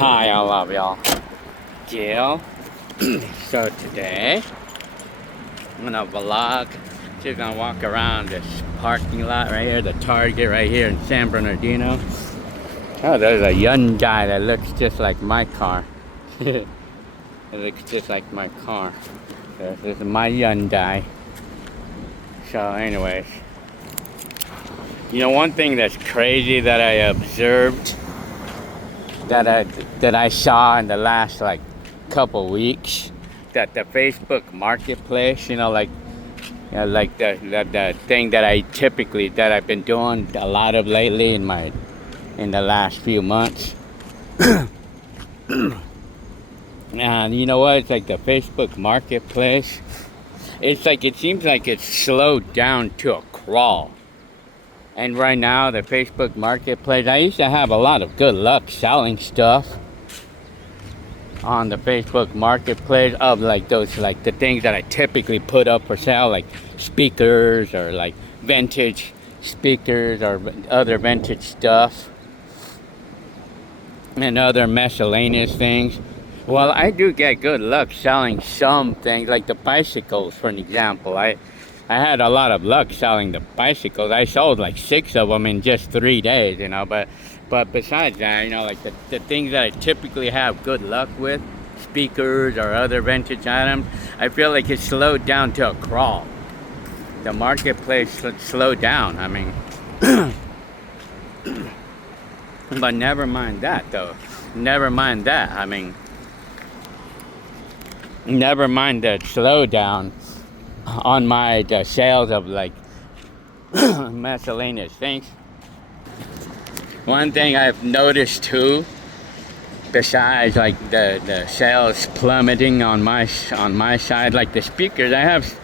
Hi, I love y'all. Jill. So today, I'm gonna vlog. Just gonna walk around this parking lot right here, the Target right here in San Bernardino. Oh, there's a young guy that looks just like my car. It looks just like my car. This is my young guy. So anyways, one thing that's crazy that I observed that I saw in the last couple weeks, that the Facebook Marketplace, like the thing that I've been doing a lot of lately in the last few months. And you know what? It's like the Facebook Marketplace. It seems like it's slowed down to a crawl. And right now, the Facebook Marketplace, I used to have a lot of good luck selling stuff on the Facebook Marketplace of the things that I typically put up for sale, like speakers or like vintage speakers or other vintage stuff and other miscellaneous things. Well, I do get good luck selling some things, like the bicycles, for an example. I had a lot of luck selling the bicycles. I sold like 6 of them in just 3 days, But besides that, like the things that I typically have good luck with, speakers or other vintage items, I feel like it's slowed down to a crawl. The marketplace slowed down. But never mind that, though. Never mind that. Never mind the slowdown on the sales of miscellaneous things. One thing I've noticed too, besides the sales plummeting on my side, like the speakers, I have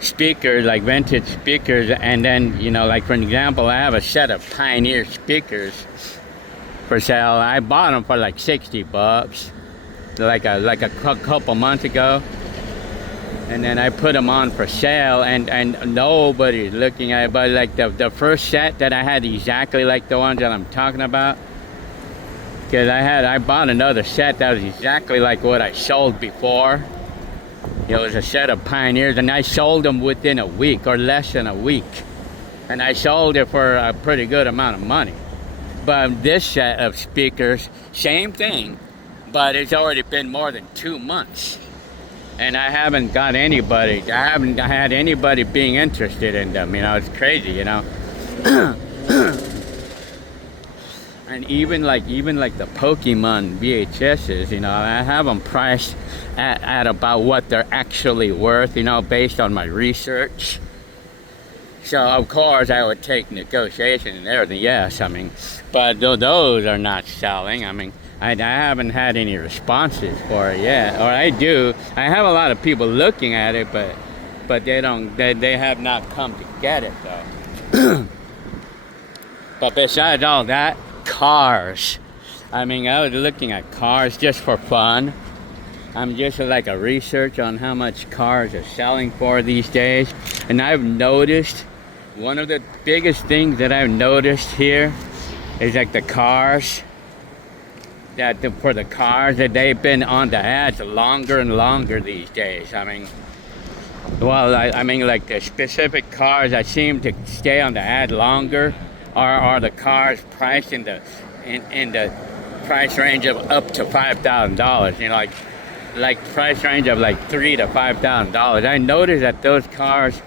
speakers, like vintage speakers, and then for an example, I have a set of Pioneer speakers for sale. I bought them for like $60, like a couple months ago. And then I put them on for sale, and nobody's looking at it. But like the first set that I had, exactly like the ones that I'm talking about, because I bought another set that was exactly like what I sold before. It was a set of Pioneers, and I sold them within a week or less than a week, and I sold it for a pretty good amount of money. But this set of speakers, same thing, but it's already been more than 2 months. And I haven't had anybody being interested in them. It's crazy, And even like the Pokemon VHSs, I have them priced at about what they're actually worth, based on my research. So of course I would take negotiation and everything, yes, but those are not selling. I haven't had any responses for it yet, or I do. I have a lot of people looking at it, but they have not come to get it though. But besides all that, cars. I was looking at cars just for fun. I'm just like a research on how much cars are selling for these days, and I've noticed one of the biggest things that I've noticed here is like the cars. For the cars, that they've been on the ads longer and longer these days. Like the specific cars that seem to stay on the ad longer are the cars priced in the price range of up to $5,000. Like price range of like $3,000 to $5,000. I noticed that those cars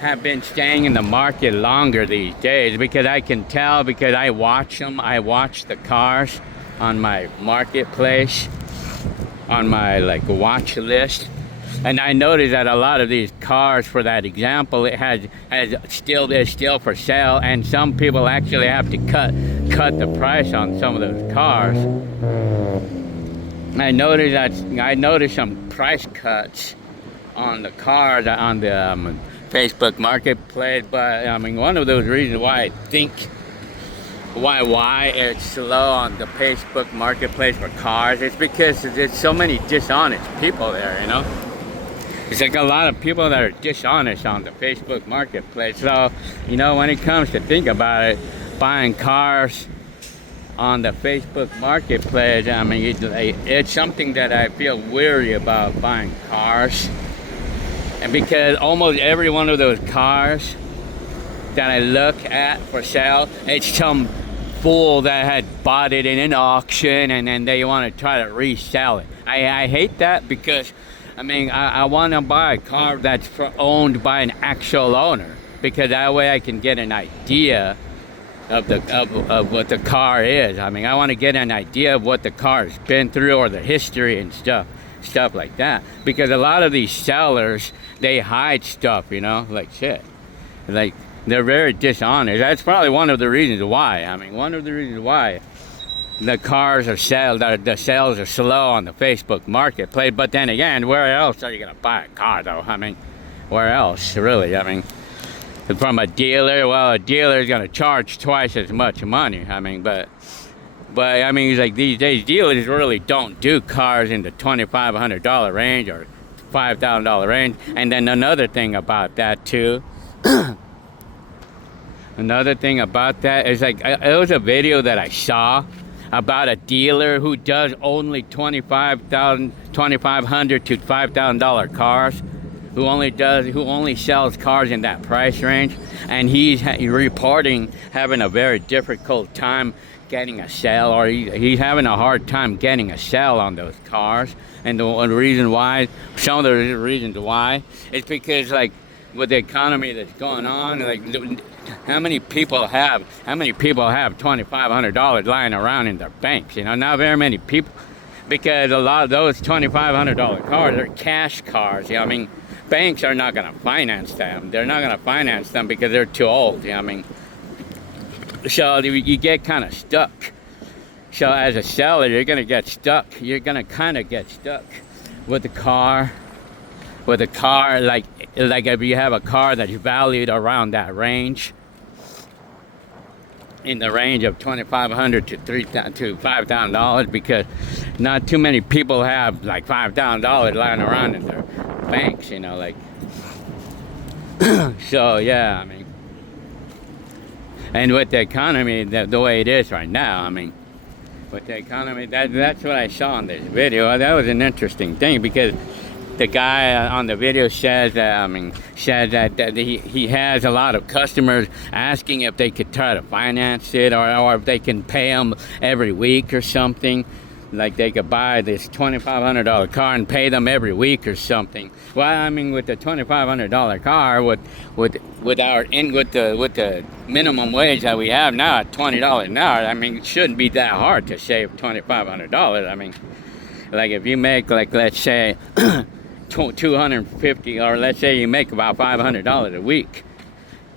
have been staying in the market longer these days, because I can tell, because I watch them. I watch the cars on my marketplace, on my watch list, and I noticed that a lot of these cars, for that example, it is still for sale, and some people actually have to cut the price on some of those cars. I noticed some price cuts on the cars on the Facebook Marketplace, but one of those reasons why I think why it's slow on the Facebook Marketplace for cars, it's because there's so many dishonest people there, It's like a lot of people that are dishonest on the Facebook Marketplace. So, when it comes to think about it, buying cars, on the Facebook Marketplace, I mean, it's something that I feel weary about buying cars. And because almost every one of those cars that I look at for sale, it's some fool that had bought it in an auction and then they want to try to resell it. I hate that because, I mean, I want to buy a car that's owned by an actual owner, because that way I can get an idea of what the car is. I mean, I want to get an idea of what the car has been through, or the history and stuff like that. Because a lot of these sellers, they hide stuff, you know, like shit. Like, they're very dishonest. That's probably one of the reasons why. I mean, one of the reasons why the cars are the sales are slow on the Facebook Marketplace. But then again, where else are you gonna buy a car, though? I mean, where else, really? I mean, from a dealer, well, a dealer is gonna charge twice as much money. I mean, but I mean, it's like these days, dealers really don't do cars in the $2,500 range or $5,000 range. And then another thing about that too, another thing about that is, like, it was a video that I saw about a dealer who does only $2,500 to $5,000 cars, who only sells cars in that price range, and he's reporting having a very difficult time getting a sale, or he's having a hard time getting a sale on those cars. And the reason why, some of the reasons why, is because, like, with the economy that's going on, like, how many people have $2,500 lying around in their banks? You know, not very many people, because a lot of those $2,500 cars are cash cars. You know, I mean, banks are not going to finance them. They're not going to finance them because they're too old. You know, I mean, so you get kind of stuck. So as a seller, you're going to get stuck. You're going to kind of get stuck with the car. Like if you have a car that's valued around that range, in the range of $2,500 to $5,000, because not too many people have like $5,000 lying around in their banks, you know, like. So yeah, I mean, and with the economy the way it is right now, I mean, with the economy, that's what I saw in this video. That was an interesting thing, because the guy on the video says that he has a lot of customers asking if they could try to finance it, or if they can pay them every week or something. Like, they could buy this $2,500 car and pay them every week or something. Well, I mean, with the $2,500 car, with the minimum wage that we have now at $20 an hour, I mean, it shouldn't be that hard to save $2,500. I mean, like, if you make, like, let's say $250, or let's say you make about $500 a week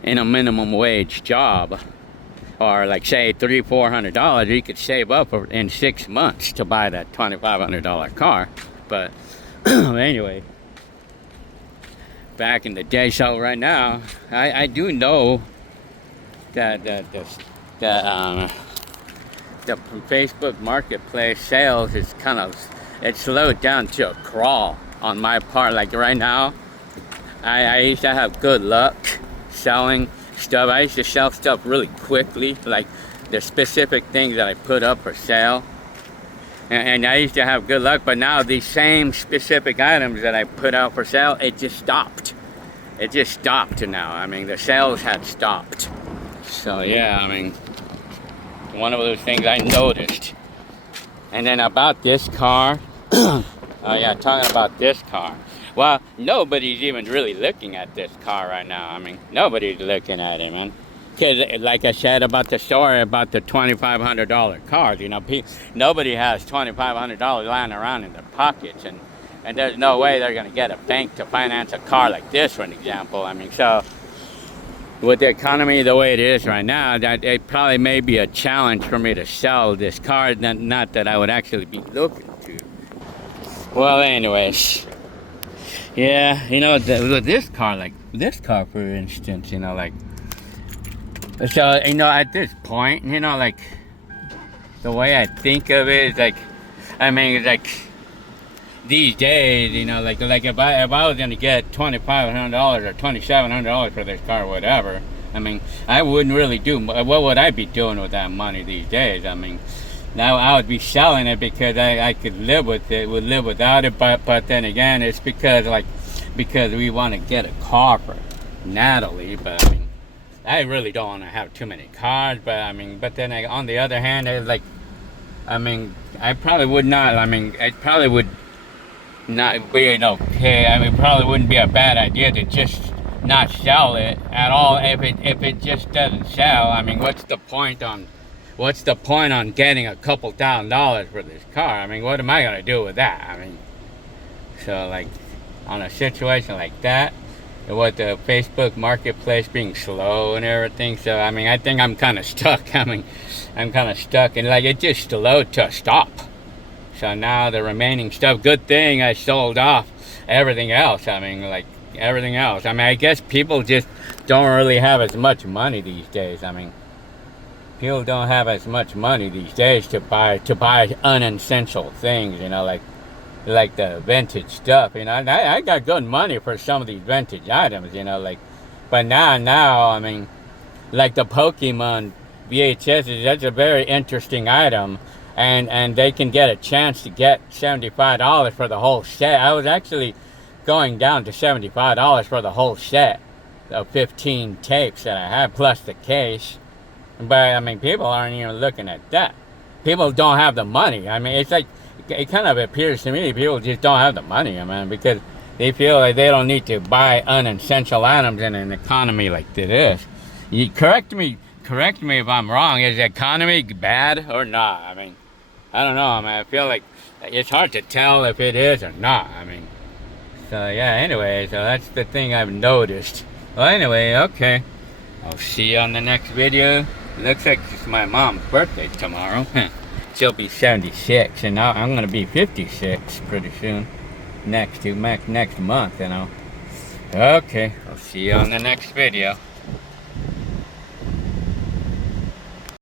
in a minimum wage job, or like say $300-400, you could save up in 6 months to buy that $2,500 car. But anyway, back in the day. So right now, I do know that the Facebook Marketplace sales is it's slowed down to a crawl on my part. Like right now, I used to have good luck selling stuff. I used to sell stuff really quickly, like the specific things that I put up for sale, and I used to have good luck. But now these same specific items that I put out for sale, it just stopped now. I mean, the sales had stopped. So yeah, I mean, one of those things I noticed. And then about this car, oh yeah, talking about this car. Well, nobody's even really looking at this car right now. I mean, nobody's looking at it, man. Because, like I said about the story about the $2,500 cars, you know, nobody has $2,500 lying around in their pockets, and there's no way they're going to get a bank to finance a car like this, for an example. I mean, so with the economy the way it is right now, that it probably may be a challenge for me to sell this car. Not that I would actually be looking to. Well, anyways. Yeah, you know, this car, for instance, you know, like, so, you know, at this point, you know, like, the way I think of it is, like, I mean, it's like, these days, you know, like if I was going to get $2,500 or $2,700 for this car or whatever, I mean, I wouldn't really do, what would I be doing with that money these days? I mean, now I would be selling it because I could live with it, would live without it, but then again, it's because we want to get a car for Natalie, but I mean, I really don't want to have too many cars, but I mean, but then on the other hand, I mean, I probably would not, I mean, I probably would not be okay. I mean, probably wouldn't be a bad idea to just not sell it at all if it just doesn't sell. I mean, what's the point on getting a couple $1,000s for this car? I mean, what am I gonna do with that? I mean, so like on a situation like that, with the Facebook marketplace being slow and everything, so I mean, I think I'm kind of stuck. I mean, I'm kind of stuck, and like it just slowed to a stop. So now the remaining stuff, good thing I sold off everything else. I mean, like everything else. I mean, I guess people just don't really have as much money these days. I mean, people don't have as much money these days to buy unessential things, you know, like the vintage stuff, you know. I got good money for some of these vintage items, you know, like, but now, I mean, like the Pokemon VHSs, that's a very interesting item, and they can get a chance to get $75 for the whole set. I was actually going down to $75 for the whole set of 15 tapes that I have, plus the case. But I mean, people aren't even looking at that. People don't have the money. I mean, it's like, it kind of appears to me people just don't have the money, I mean, because they feel like they don't need to buy unessential items in an economy like this. You correct me if I'm wrong. Is the economy bad or not? I mean, I don't know. I mean, I feel like it's hard to tell if it is or not. I mean, so yeah, anyway, so that's the thing I've noticed. Well, anyway, okay. I'll see you on the next video. Looks like it's my mom's birthday tomorrow. She'll be 76, and now I'm gonna be 56 pretty soon. Next month, you know. Okay, I'll see you on the next video.